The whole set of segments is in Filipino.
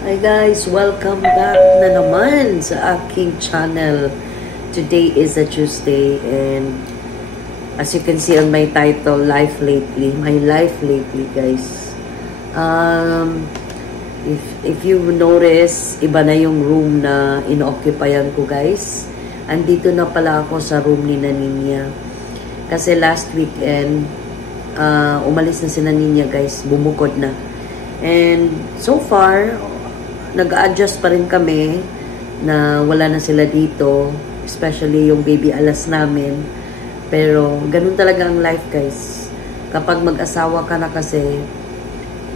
Hi guys, welcome back na naman sa aking channel. Today is a Tuesday and as you can see on my title, Life Lately. My life lately guys. If you notice, iba na yung room na ino-occupayan ko guys. Andito na pala ako sa room ni Naninya. Kasi last weekend, umalis na si Naninya guys, bumukod na. And so far, nag-adjust pa rin kami na wala na sila dito, especially yung baby alas namin. Pero ganun talaga ang life guys. Kapag mag-asawa ka na kasi,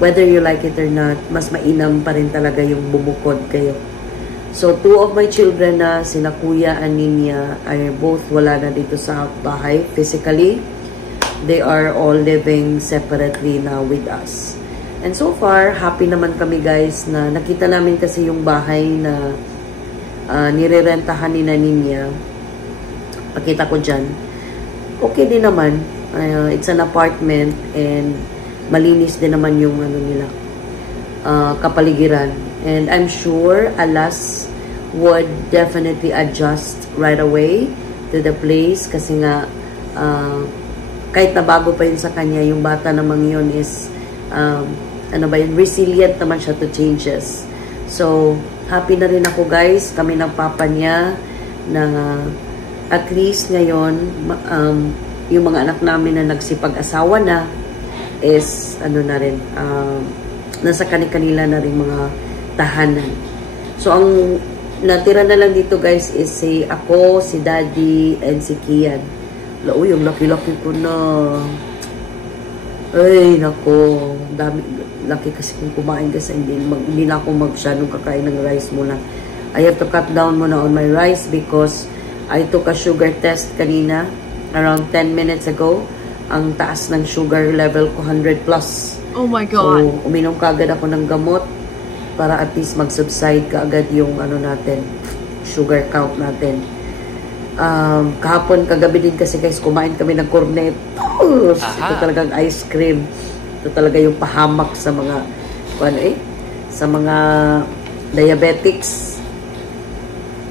whether you like it or not, mas mainam pa rin talaga yung bumukod kayo. So, two of my children na sina Kuya and Ninya ay both wala na dito sa bahay physically. They are all living separately now with us. And so far, happy naman kami guys na nakita namin kasi yung bahay na nirerentahan ni Naninya. Pakita ko dyan. Okay din naman. It's an apartment and malinis din naman yung ano nila, kapaligiran. And I'm sure Alas would definitely adjust right away to the place kasi nga kahit na bago pa yun sa kanya, yung bata namang yun is resilient naman siya to changes. So, happy na rin ako guys. Kami ng papa niya na at least ngayon, yung mga anak namin na nagsipag-asawa na is, na rin, nasa kanila na rin mga tahanan. So, ang natira na lang dito guys is si ako, si Daddy, and si Kian. Yung laki-laki ko na. Ay, nako. Laki kasi kung kumain kasi hindi na ako masyadong kakain ng rice muna. I have to cut down muna on my rice because I took a sugar test kanina around 10 minutes ago. Ang taas ng sugar level ko, 100 plus. Oh my God. So, uminom kaagad ako ng gamot para at least mag-subside kaagad yung natin, sugar count natin. Kahapon, kagabi din kasi guys, kumain kami ng cornetos. Ito talagang ice cream. Ito talaga yung pahamak sa mga sa mga diabetics.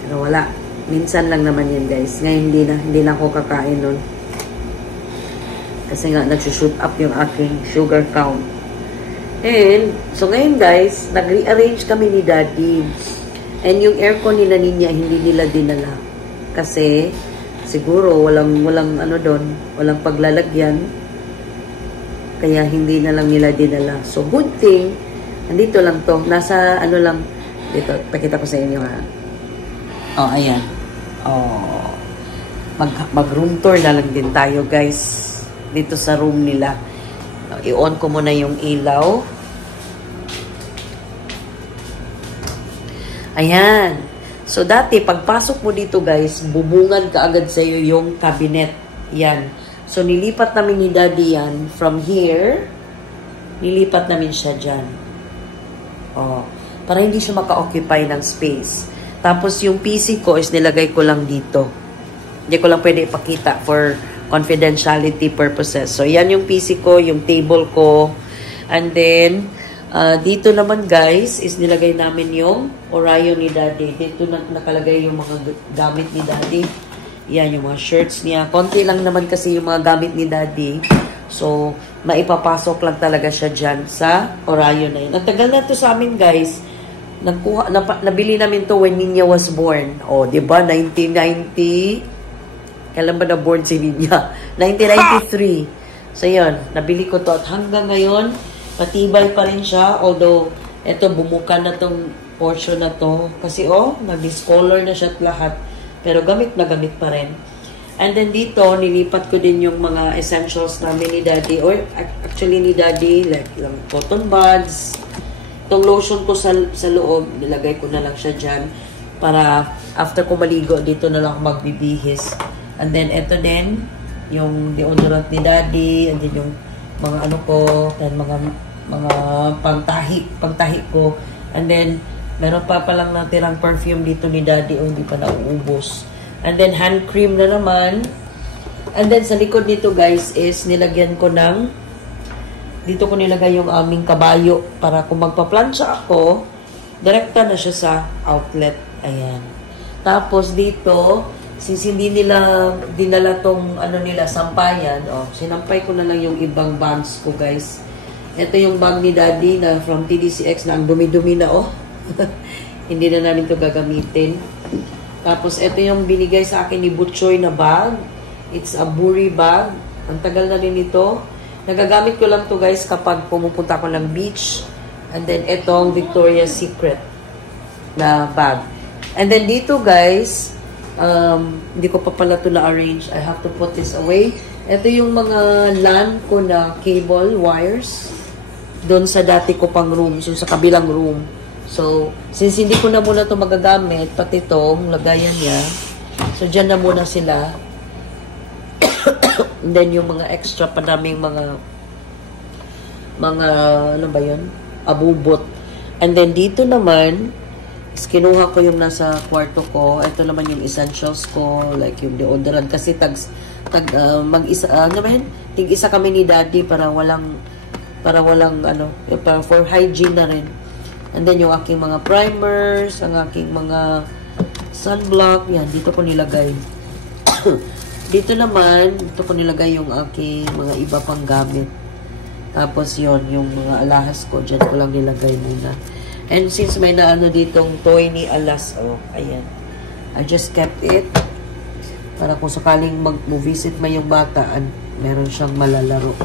Pero wala. Minsan lang naman yan guys. Ngayon hindi na ako kakain nun. Kasi nga nagsushoot up yung aking sugar count. And so ngayon guys, nag-rearrange kami ni Daddy. And yung aircon nila niya hindi nila dinala. Kasi siguro walang doon, walang paglalagyan. Kaya hindi na lang nila dinala. So, good thing, andito lang to. Nasa, lang, dito, pakita ko sa inyo, ha. Oh, ayan. Oh, mag-room tour na lang din tayo, guys. Dito sa room nila. I-on ko muna yung ilaw. Ayan. So, dati, pagpasok mo dito, guys, bubungan ka agad sa'yo yung cabinet. Yan. So, nilipat namin ni Daddy yan from here. Nilipat namin siya dyan. Oh, para hindi siya maka-occupy ng space. Tapos, yung PC ko is nilagay ko lang dito. Hindi ko lang pwede ipakita for confidentiality purposes. So, yan yung PC ko, yung table ko. And then, dito naman guys, is nilagay namin yung Orion ni Daddy. Dito nakalagay yung mga gamit ni Daddy. Yan, yung mga shirts niya. Konti lang naman kasi yung mga gamit ni Daddy. So, maipapasok lang talaga siya dyan sa Orion na yun. Ang tagal na to sa amin, guys. Nabili namin to when Ninya was born. O, diba? 1990. Kailan ba na-born si Ninya? 1993. So, yun. Nabili ko to. At hanggang ngayon, patibay pa rin siya. Although, eto, bumuka na tong portion na to. Kasi, nag-discolor na siya at lahat. Pero gamit na gamit pa rin. And then dito, nilipat ko din yung mga essentials namin ni Daddy. Or actually ni Daddy, like yung cotton buds. Itong lotion ko sa loob, nilagay ko na lang siya dyan. Para after ko maligo, dito na lang magbibihis. And then ito din, yung deodorant ni Daddy. And then yung mga and mga pangtahi ko. And then, meron pa palang natirang perfume dito ni Daddy o hindi pa nauubos. And then, hand cream na naman. And then, sa likod nito, guys, is nilagyan ko ng dito ko nilagay yung aming kabayo para kung magpa-plancha ako, direkta na siya sa outlet. Ayan. Tapos dito, since hindi nila dinala tong sampayan, sinampay ko na lang yung ibang bags ko, guys. Ito yung bag ni Daddy na from TDCX na ang dumi-dumi na, Hindi na namin to gagamitin. Tapos ito yung binigay sa akin ni Butchoy na bag. It's a Buri bag. Ang tagal na rin ito. Nagagamit ko lang to, guys, kapag pumupunta ko ng beach. And then itong Victoria's Secret na bag. And then dito, guys, hindi ko pa pala ito na-arrange. I have to put this away. Ito yung mga LAN ko na cable, wires. Doon sa dati ko pang room. So, sa kabilang room. So, since hindi ko na muna ito magagamit, pati itong lagayan niya. So, dyan na muna sila. And then, yung mga extra pa naming mga ano ba yun? Abubot. And then, dito naman, kinuha ko yung nasa kwarto ko. Ito naman yung essentials ko, like yung deodorant. Kasi tig-isa kami ni Daddy para walang for hygiene na rin. And then yung aking mga primers, ang aking mga sunblock, yan, dito ko nilagay. Dito naman, dito ko nilagay yung aking mga iba pang gamit. Tapos yon yung mga alahas ko, dyan ko lang nilagay muna. And since may ditong toy ni Alas, ayan. I just kept it. Para kung sakaling mag-visit may yung bata, meron siyang malalaro.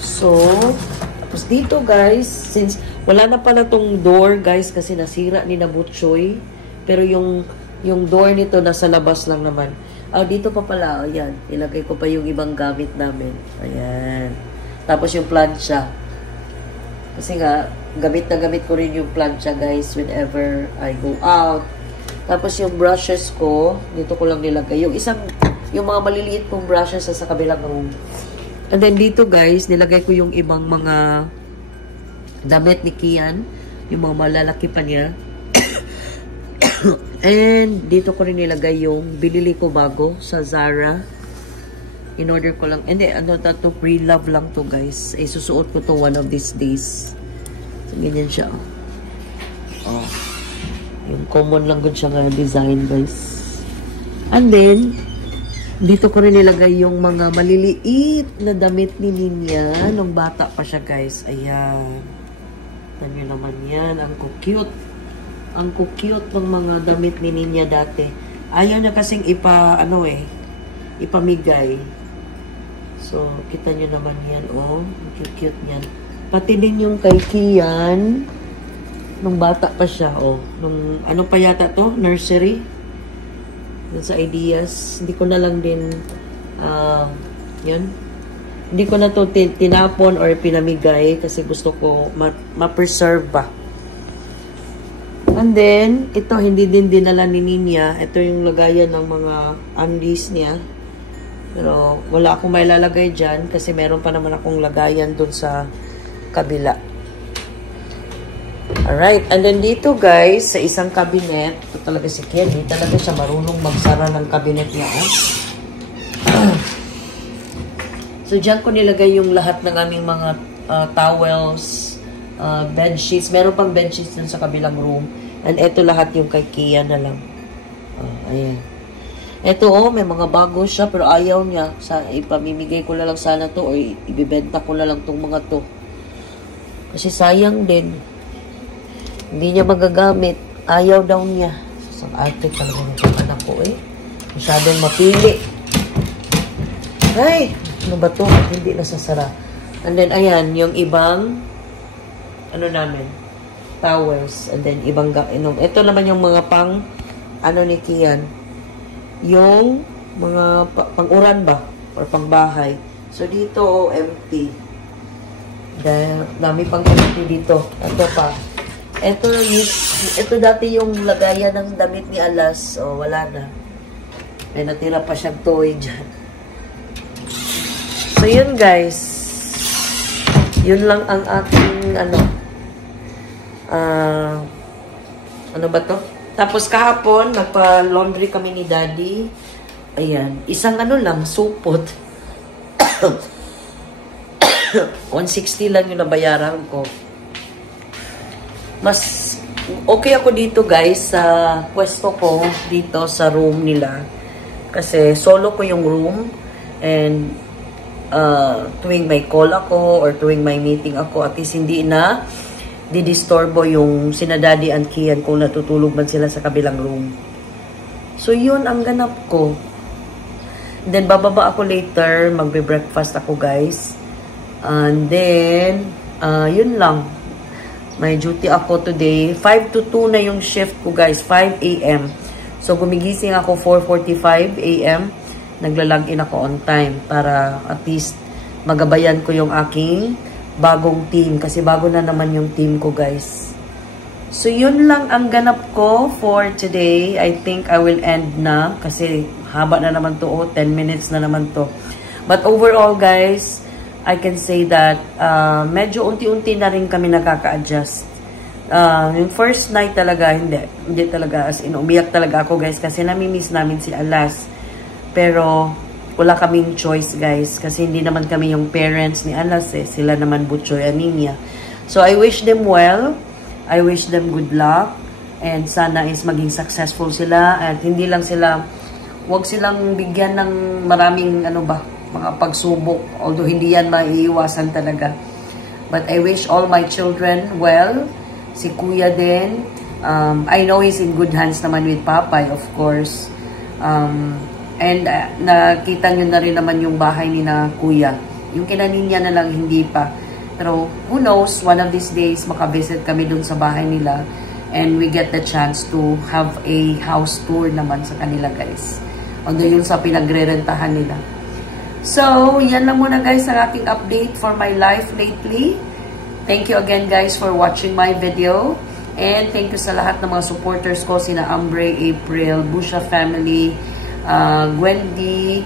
So, tapos dito, guys, since wala na pala tong door, guys, kasi nasira ni Nabutchoy. Pero yung door nito nasa labas lang naman. Dito pa pala, ayan. Ilagay ko pa yung ibang gamit namin. Ayan. Tapos yung plancha. Kasi nga, gamit na gamit ko rin yung plancha, guys, whenever I go out. Tapos yung brushes ko, dito ko lang nilagay. Yung mga maliliit kong brushes sa kabilang room. And then dito, guys, nilagay ko yung ibang mga damit ni Kian. Yung mga malalaki pa niya. And dito ko rin nilagay yung binili ko bago sa Zara. In-order ko lang. And then, to pre-love lang to, guys. Susuot ko to one of these days. So, ganyan siya. Yung common lang good siya nga design, guys. And then, dito ko rin nilagay yung mga maliliit na damit ni Ninya nung bata pa siya, guys. Ayan. Ano naman yan. Ang cute. Ang cute ng mga damit ni Ninya dati. Ayaw na kasing ipamigay. So, kita nyo naman yan. Cute yan. Pati din yung kay Kian, nung bata pa siya. Nung, ano pa yata to? Nursery. Dun sa Ideas. Hindi ko na lang din, yan. Hindi ko na to tinapon or pinamigay kasi gusto ko ma-preserve ba. And then, ito hindi din dinala ni Ninya. Ito yung lagayan ng mga undies niya. Pero wala akong may lalagay dyan kasi meron pa naman akong lagayan dun sa kabila. Alright. And then dito, guys, sa isang cabinet, ito talaga si Kelly. Talaga siya marunong magsara ng cabinet niya. So, dyan ko nilagay yung lahat ng aming mga towels, bed sheets. Meron pang bed sheets dun sa kabilang room. And ito lahat yung kay Kia na lang. Ayan. Ito, may mga bago siya, pero ayaw niya. Ipamimigay ko na lang sana to, o ibibenta ko na lang tong mga to. Kasi sayang din. Hindi niya magagamit. Ayaw daw niya. So, arte talaga ng anak ko, masyadong mapili. Ay! Ano ba to? Hindi nasasara. And then, ayan, yung ibang, towels. And then, ibang, ito naman yung mga pang, ni Kian. Yung mga pang-uran ba? Or pang-bahay. So, dito, empty. Dahil, dami pang empty dito. Ito pa. Ito dati yung lagayan ng damit ni Alas. Wala na. May natira pa siyang toy dyan. So, yun, guys. Yun lang ang aking, ano ba to? Tapos kahapon, nagpa-laundry kami ni Daddy. Ayan. Isang lang, supot. 160 lang yung nabayaran ko. Mas okay ako dito guys sa pwesto ko dito sa room nila. Kasi solo ko yung room and tuwing may call ako or tuwing may meeting ako, at least hindi na didisturbo yung sina Daddy and Kian kung natutulog man sila sa kabilang room. So yun ang ganap ko. Then bababa ako later, magbe-breakfast ako guys. And then yun lang. May duty ako today. 5 to 2 na yung shift ko guys. 5 a.m. So gumigising ako 4:45 a.m. Naglalagin ako on time para at least magabayan ko yung aking bagong team. Kasi bago na naman yung team ko guys. So yun lang ang ganap ko for today. I think I will end na. Kasi haba na naman to. 10 minutes na naman to. But overall guys, I can say that medyo unti-unti na rin kami nakaka-adjust. Yung first night talaga, hindi talaga. As in, umiyak talaga ako guys kasi namimiss namin si Alas. Pero wala kaming choice guys kasi hindi naman kami yung parents ni Alas eh. Sila naman Butchoy and Ninya. So I wish them well. I wish them good luck. And sana is maging successful sila. At hindi lang sila, wag silang bigyan ng maraming mga pagsubok. Although hindi yan maiiwasan talaga. But I wish all my children well. Si Kuya din. I know he's in good hands naman with Papay, of course. And nakita nyo na rin naman yung bahay ni na Kuya. Yung kinanin niya na lang, hindi pa. Pero who knows, one of these days, makavisit kami dun sa bahay nila. And we get the chance to have a house tour naman sa kanila guys. Although yun sa pinagre-rentahan nila. So, yan lang muna guys ang aking update for my life lately. Thank you again guys for watching my video. And thank you sa lahat ng mga supporters ko, sina Ambre, April, Busha family, Gwendy,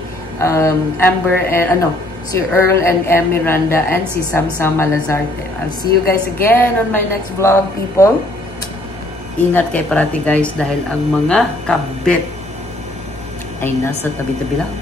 Amber, and si Earl and Miranda, and si Samsam Malazarte. I'll see you guys again on my next vlog, people. Ingat kayo parati guys dahil ang mga kabit ay nasa tabi-tabi lang.